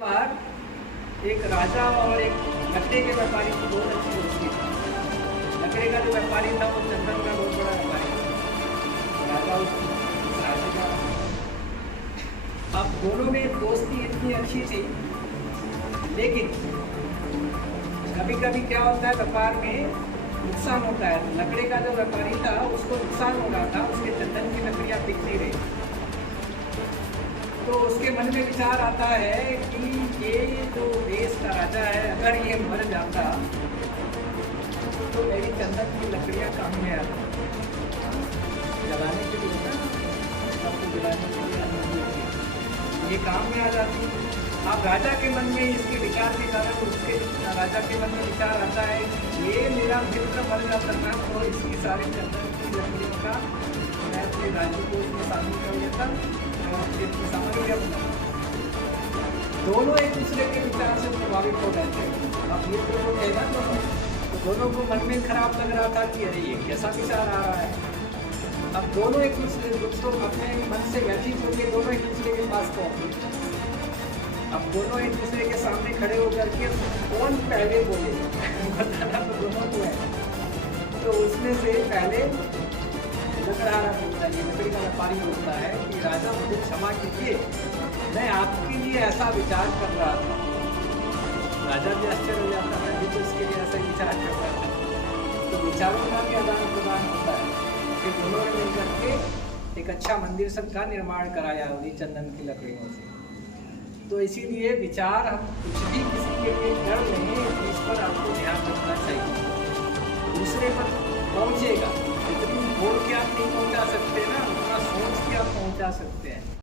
बार एक राजा और एक लकड़े के व्यापारी की बहुत अच्छी दोस्ती थी। लकड़े का जो व्यापारी था वो चंदन का बहुत बड़ा व्यापारी था। राजा उस राजा का अब दोनों में दोस्ती इतनी अच्छी थी, लेकिन कभी कभी क्या होता है व्यापार में नुकसान होता है। तो लकड़े का जो व्यापारी था उसको नुकसान हो रहा था, उसके चंदन की लकड़ियाँ बिक नहीं रही। तो उसके मन में विचार आता है कि ये जो देश का राजा है, अगर ये मर जाता तो मेरी चंदन की लकड़ियाँ काम में आती, जलाने के लिए ना, सबको जलाने के लिए ये काम में आ जाती। अब राजा के मन में इसके विचार के कारण उसके राजा के मन में विचार आता है ये मेरा मित्र मर जाता था तो इसकी सारी चंदन की लकड़ियों का मैं अपने राज्य को उसमें शामिल कर लेता और उसकी सामग्री अपना। दोनों एक दूसरे के विचार से प्रभावित हो गए थे। अब ये दोनों है ना, तो दोनों को मन में खराब लग रहा था कि अरे ये कैसा विचार आ रहा है। अब दोनों एक दूसरों अपने मन से व्यथित होकर दोनों एक दूसरे के पास पहुँचे। अब दोनों एक दूसरे के सामने खड़े होकर के कौन पहले बोले बताना तो दोनों को है। तो उसमें से पहले लकड़हारा बोलता है, ये लकड़ी का व्यापारी बोलता है कि राजा मुझे क्षमा कीजिए, मैं आपके लिए ऐसा विचार कर रहा था। राजा भी आश्चर्य हो जाता है, भी तो इसके लिए ऐसा विचार कर रहा था। तो विचारों का भी आदान प्रदान होता है कि दोनों ने मिलकर के एक अच्छा मंदिर सब का निर्माण कराया उन्हीं चंदन की लकड़ियों से। तो इसीलिए विचार हम कुछ भी किसी के लिए कर लें तो इस पर आपको ध्यान रखना चाहिए। दूसरे पर पहुँचेगा, जितनी बोल के आप नहीं पहुँचा सकते ना, उतना सोच के आप पहुँचा सकते हैं।